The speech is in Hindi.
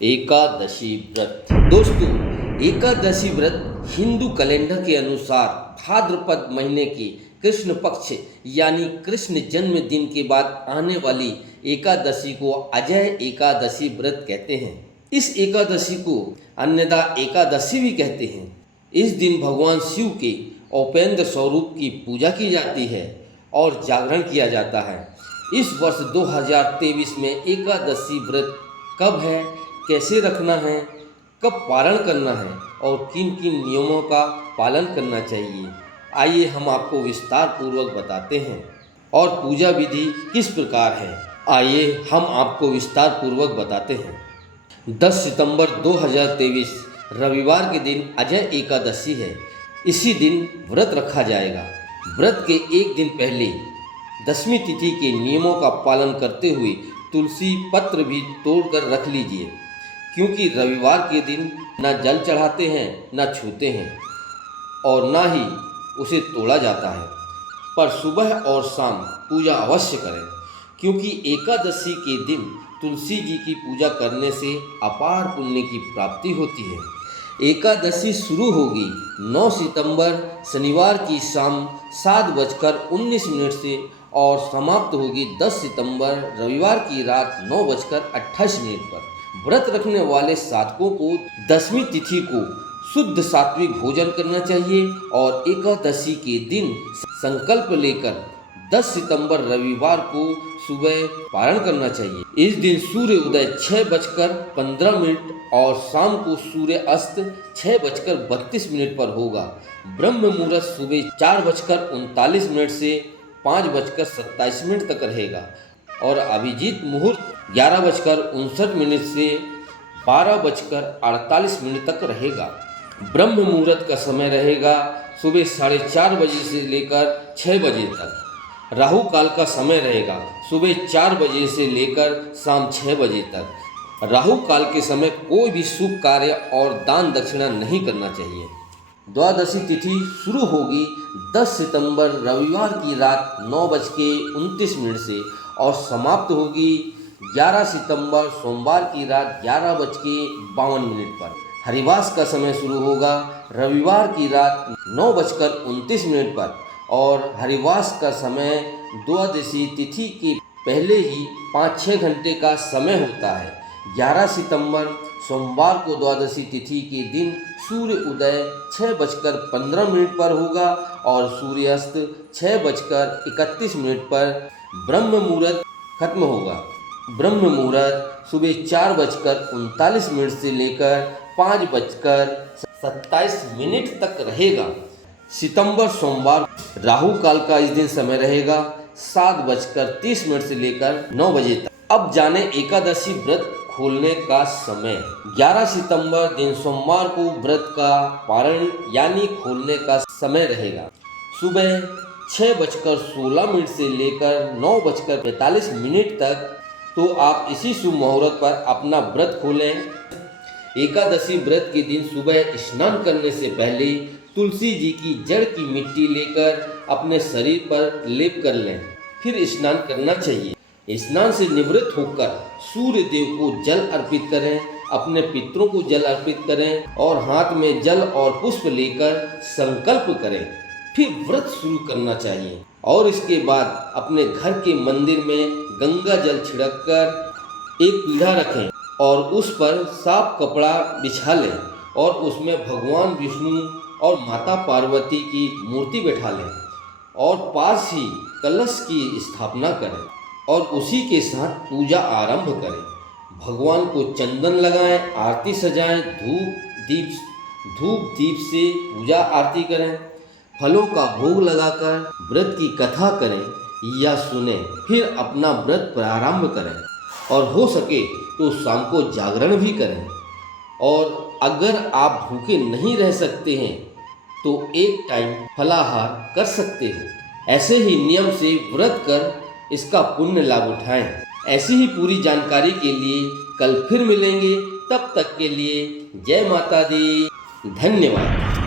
एकादशी व्रत। दोस्तों, एकादशी व्रत हिंदू कैलेंडर के अनुसार भाद्रपद महीने के कृष्ण पक्ष यानी कृष्ण जन्मदिन के बाद आने वाली एकादशी को अजय एकादशी व्रत कहते हैं। इस एकादशी को अन्यथा एकादशी भी कहते हैं। इस दिन भगवान शिव के औपेंद्र स्वरूप की पूजा की जाती है और जागरण किया जाता है। इस वर्ष 2023 में एकादशी व्रत कब है, कैसे रखना है, कब पारण करना है और किन किन नियमों का पालन करना चाहिए, आइए हम आपको विस्तार पूर्वक बताते हैं। और पूजा विधि किस प्रकार है, आइए हम आपको विस्तार पूर्वक बताते हैं। 10 सितंबर 2023 रविवार के दिन अजय एकादशी है। इसी दिन व्रत रखा जाएगा। व्रत के एक दिन पहले दशमी तिथि के नियमों का पालन करते हुए तुलसी पत्र भी तोड़कर रख लीजिए, क्योंकि रविवार के दिन न जल चढ़ाते हैं, न छूते हैं और न ही उसे तोड़ा जाता है। पर सुबह और शाम पूजा अवश्य करें, क्योंकि एकादशी के दिन तुलसी जी की पूजा करने से अपार पुण्य की प्राप्ति होती है। एकादशी शुरू होगी 9 सितंबर शनिवार की शाम 7:19 से और समाप्त होगी 10 सितंबर रविवार की रात 9:28 पर। व्रत रखने वाले साधकों को दशमी तिथि को शुद्ध सात्विक भोजन करना चाहिए और एकादशी के दिन संकल्प लेकर 10 सितंबर रविवार को सुबह पारण करना चाहिए। इस दिन सूर्य उदय 6:15 और शाम को सूर्य अस्त 6:32 पर होगा। ब्रह्म मुहूर्त सुबह 4:39 से 5:27 तक रहेगा और अभिजीत मुहूर्त 11:59 से 12:48 तक रहेगा। ब्रह्म मुहूर्त का समय रहेगा सुबह 4:30 बजे से लेकर 6 बजे तक। राहु काल का समय रहेगा सुबह 4 बजे से लेकर शाम 6 बजे तक। राहु काल के समय कोई भी शुभ कार्य और दान दक्षिणा नहीं करना चाहिए। द्वादशी तिथि शुरू होगी 10 सितंबर रविवार की रात 9:29 से और समाप्त होगी 11 सितंबर सोमवार की रात 11:52 पर। हरिवास का समय शुरू होगा रविवार की रात 9:29 पर और हरिवास का समय द्वादशी तिथि के पहले ही 5-6 घंटे का समय होता है। 11 सितंबर सोमवार को द्वादशी तिथि के दिन सूर्य उदय 6:15 पर होगा और सूर्यास्त 6:31 पर ब्रह्म मुहूर्त खत्म होगा। ब्रह्म मुहूर्त सुबह 4:39 से लेकर 5:27 तक रहेगा। सितंबर सोमवार राहु काल का इस दिन समय रहेगा 7:30 से लेकर 9 बजे तक। अब जाने एकादशी व्रत खोलने का समय। 11 सितंबर दिन सोमवार को व्रत का पारण यानी खोलने का समय रहेगा सुबह 6:16 से लेकर 9:45 तक। तो आप इसी शुभ मुहूर्त पर अपना व्रत खोलें। एकादशी व्रत के दिन सुबह स्नान करने से पहले तुलसी जी की जड़ की मिट्टी लेकर अपने शरीर पर लेप कर लें, फिर स्नान करना चाहिए। स्नान से निवृत्त होकर सूर्य देव को जल अर्पित करें, अपने पितरों को जल अर्पित करें और हाथ में जल और पुष्प लेकर संकल्प करें। फिर व्रत शुरू करना चाहिए और इसके बाद अपने घर के मंदिर में गंगा जल छिड़ककर एक पीढ़ा रखें और उस पर साफ कपड़ा बिछा लें और उसमें भगवान विष्णु और माता पार्वती की मूर्ति बैठा लें और पास ही कलश की स्थापना करें और उसी के साथ पूजा आरंभ करें। भगवान को चंदन लगाएं, आरती सजाएं, धूप दीप से पूजा आरती करें, फलों का भोग लगाकर व्रत की कथा करें या सुने, फिर अपना व्रत प्रारंभ करें और हो सके तो शाम को जागरण भी करें। और अगर आप भूखे नहीं रह सकते हैं तो एक टाइम फलाहार कर सकते हो। ऐसे ही नियम से व्रत कर इसका पुण्य लाभ उठाएं। ऐसी ही पूरी जानकारी के लिए कल फिर मिलेंगे। तब तक के लिए जय माता दी, धन्यवाद।